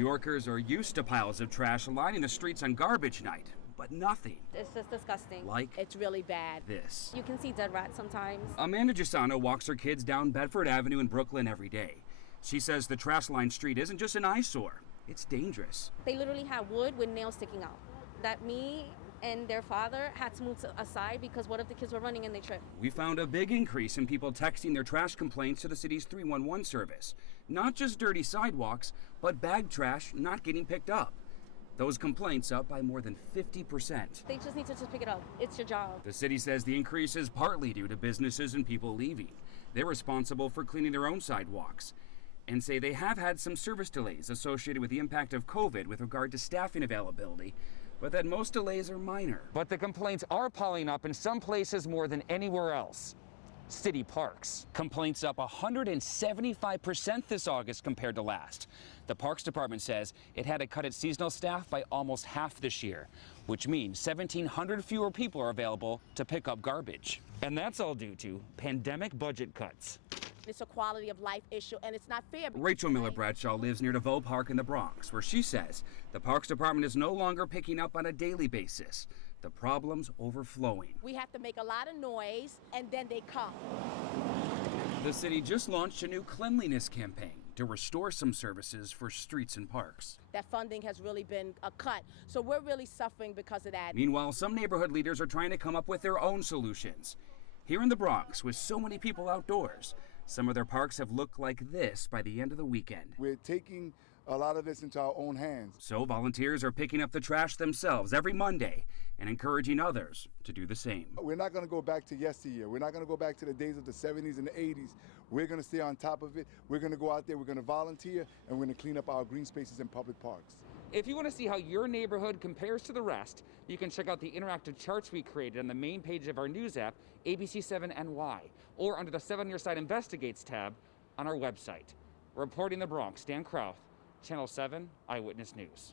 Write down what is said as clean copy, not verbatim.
Yorkers are used to piles of trash lining the streets on garbage night, but nothing It's just disgusting. like It's really bad. this. You can see dead rats sometimes. Amanda Gisano walks her kids down Bedford Avenue in Brooklyn every day. She says the trash-lined street isn't just an eyesore, it's dangerous. They literally have wood with nails sticking out. That me and their father had to move aside because what if the kids were running and they tripped? We found a big increase in people texting their trash complaints to the city's 311 service. Not just dirty sidewalks, but bagged trash not getting picked up. Those complaints up by more than 50%. They just need to just pick it up. It's your job. The city says the increase is partly due to businesses and people leaving. They're responsible for cleaning their own sidewalks, and say they have had some service delays associated with the impact of COVID with regard to staffing availability, but that most delays are minor. But the complaints are piling up in some places more than anywhere else. City parks. Complaints up 175% this August compared to last. The Parks Department says it had to cut its seasonal staff by almost half this year, which means 1,700 fewer people are available to pick up garbage. And that's all due to pandemic budget cuts. It's a quality of life issue, and it's not fair. Rachel Miller Bradshaw lives near DeVoe Park in the Bronx, where she says the Parks Department is no longer picking up on a daily basis. The problem's overflowing. We have to make a lot of noise, and then they come. The city just launched a new cleanliness campaign to restore some services for streets and parks. That funding has really been a cut, so we're really suffering because of that. Meanwhile, some neighborhood leaders are trying to come up with their own solutions. Here in the Bronx, with so many people outdoors, some of their parks have looked like this by the end of the weekend. We're taking a lot of this into our own hands. So volunteers are picking up the trash themselves every Monday and encouraging others to do the same. We're not going to go back to yesteryear. We're not going to go back to the days of the 70s and the 80s. We're going to stay on top of it. We're going to go out there, we're going to volunteer, and we're going to clean up our green spaces and public parks. If you want to see how your neighborhood compares to the rest, you can check out the interactive charts we created on the main page of our news app, ABC7NY, or under the 7 on Your Side Investigates tab on our website. Reporting the Bronx, Dan Krauth, Channel 7 Eyewitness News.